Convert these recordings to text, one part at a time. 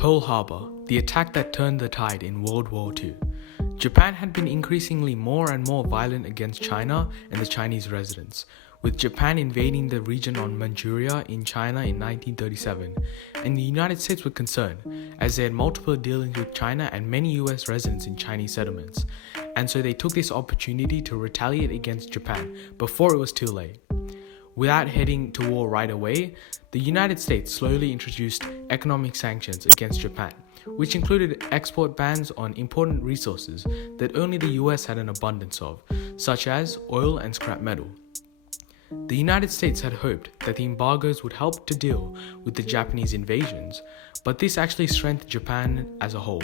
Pearl Harbor, the attack that turned the tide in World War II. Japan had been increasingly more and more violent against China and the Chinese residents, with Japan invading the region on Manchuria in China in 1937, and the United States were concerned, as they had multiple dealings with China and many US residents in Chinese settlements, and so they took this opportunity to retaliate against Japan before it was too late. Without heading to war right away, the United States slowly introduced economic sanctions against Japan, which included export bans on important resources that only the US had an abundance of, such as oil and scrap metal. The United States had hoped that the embargoes would help to deal with the Japanese invasions, but this actually strengthened Japan as a whole,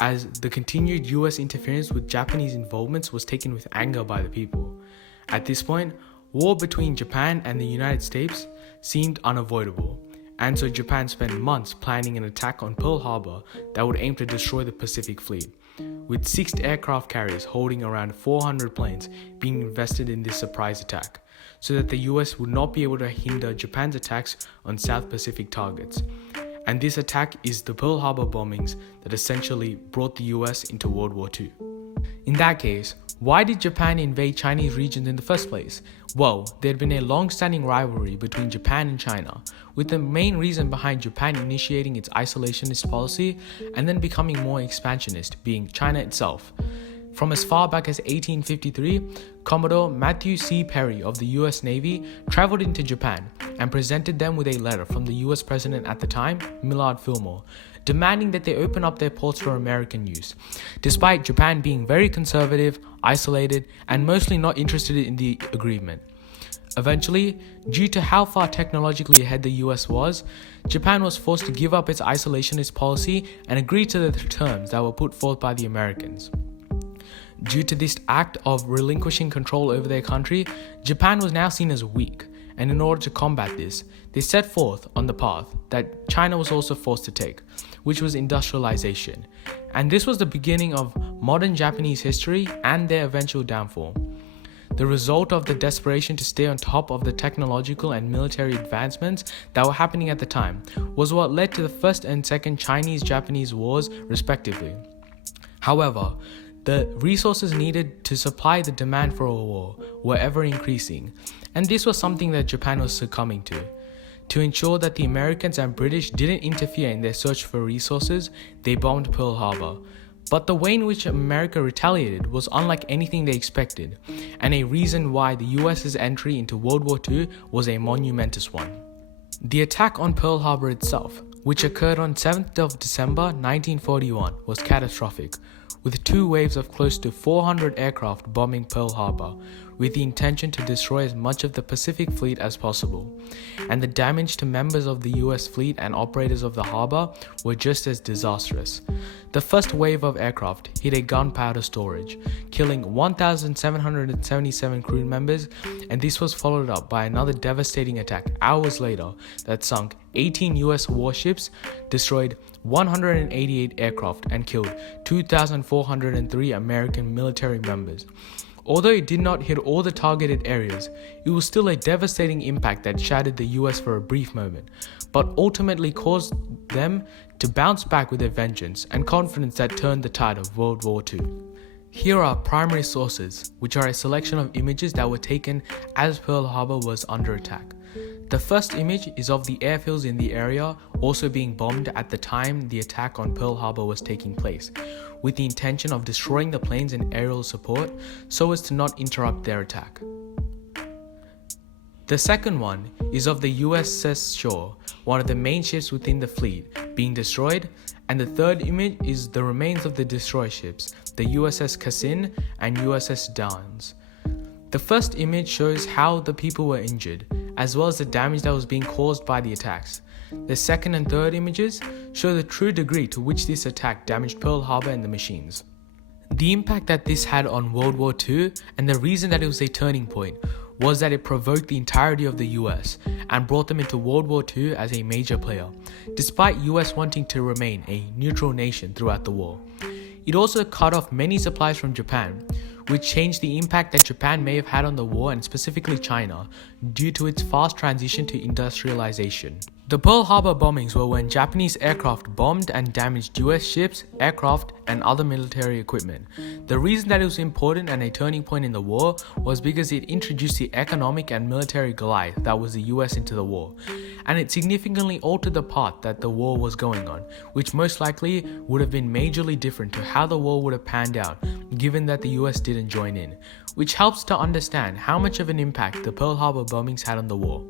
as the continued US interference with Japanese involvements was taken with anger by the people. At this point, war between Japan and the United States seemed unavoidable, and so Japan spent months planning an attack on Pearl Harbor that would aim to destroy the Pacific Fleet, with 6 aircraft carriers holding around 400 planes being invested in this surprise attack, so that the US would not be able to hinder Japan's attacks on South Pacific targets. And this attack is the Pearl Harbor bombings that essentially brought the US into World War II. In that case, why did Japan invade Chinese regions in the first place? Well, there had been a long-standing rivalry between Japan and China, with the main reason behind Japan initiating its isolationist policy and then becoming more expansionist being China itself. From as far back as 1853, Commodore Matthew C. Perry of the US Navy traveled into Japan and presented them with a letter from the US president at the time, Millard Fillmore, demanding that they open up their ports for American use, despite Japan being very conservative, isolated, and mostly not interested in the agreement. Eventually, due to how far technologically ahead the US was, Japan was forced to give up its isolationist policy and agree to the terms that were put forth by the Americans. Due to this act of relinquishing control over their country, Japan was now seen as weak, and in order to combat this, they set forth on the path that China was also forced to take, which was industrialization. And this was the beginning of modern Japanese history and their eventual downfall. The result of the desperation to stay on top of the technological and military advancements that were happening at the time was what led to the First and Second Chinese-Japanese Wars, respectively. However, the resources needed to supply the demand for a war were ever increasing, and this was something that Japan was succumbing to. To ensure that the Americans and British didn't interfere in their search for resources, they bombed Pearl Harbor. But the way in which America retaliated was unlike anything they expected, and a reason why the US's entry into World War II was a monumentous one. The attack on Pearl Harbor itself, which occurred on 7th of December 1941, was catastrophic, with 2 waves of close to 400 aircraft bombing Pearl Harbor, with the intention to destroy as much of the Pacific Fleet as possible. And the damage to members of the US fleet and operators of the harbor were just as disastrous. The first wave of aircraft hit a gunpowder storage, killing 1,777 crew members, and this was followed up by another devastating attack hours later that sunk 18 US warships, destroyed 188 aircraft, and killed 2,403 American military members. Although it did not hit all the targeted areas, it was still a devastating impact that shattered the US for a brief moment, but ultimately caused them to bounce back with a vengeance and confidence that turned the tide of World War II. Here are primary sources, which are a selection of images that were taken as Pearl Harbor was under attack. The first image is of the airfields in the area also being bombed at the time the attack on Pearl Harbor was taking place, with the intention of destroying the planes and aerial support so as to not interrupt their attack. The second one is of the USS Shaw, one of the main ships within the fleet, being destroyed, and the third image is the remains of the destroyed ships, the USS Cassin and USS Downs. The first image shows how the people were injured, as well as the damage that was being caused by the attacks. The second and third images show the true degree to which this attack damaged Pearl Harbor and the machines. The impact that this had on World War II, and the reason that it was a turning point, was that it provoked the entirety of the US and brought them into World War II as a major player, despite US wanting to remain a neutral nation throughout the war. It also cut off many supplies from Japan, which changed the impact that Japan may have had on the war, and specifically China, due to its fast transition to industrialization. The Pearl Harbor bombings were when Japanese aircraft bombed and damaged US ships, aircraft, and other military equipment. The reason that it was important and a turning point in the war was because it introduced the economic and military Goliath that was the US into the war, and it significantly altered the path that the war was going on, which most likely would have been majorly different to how the war would have panned out given that the US didn't join in, which helps to understand how much of an impact the Pearl Harbor bombings had on the war.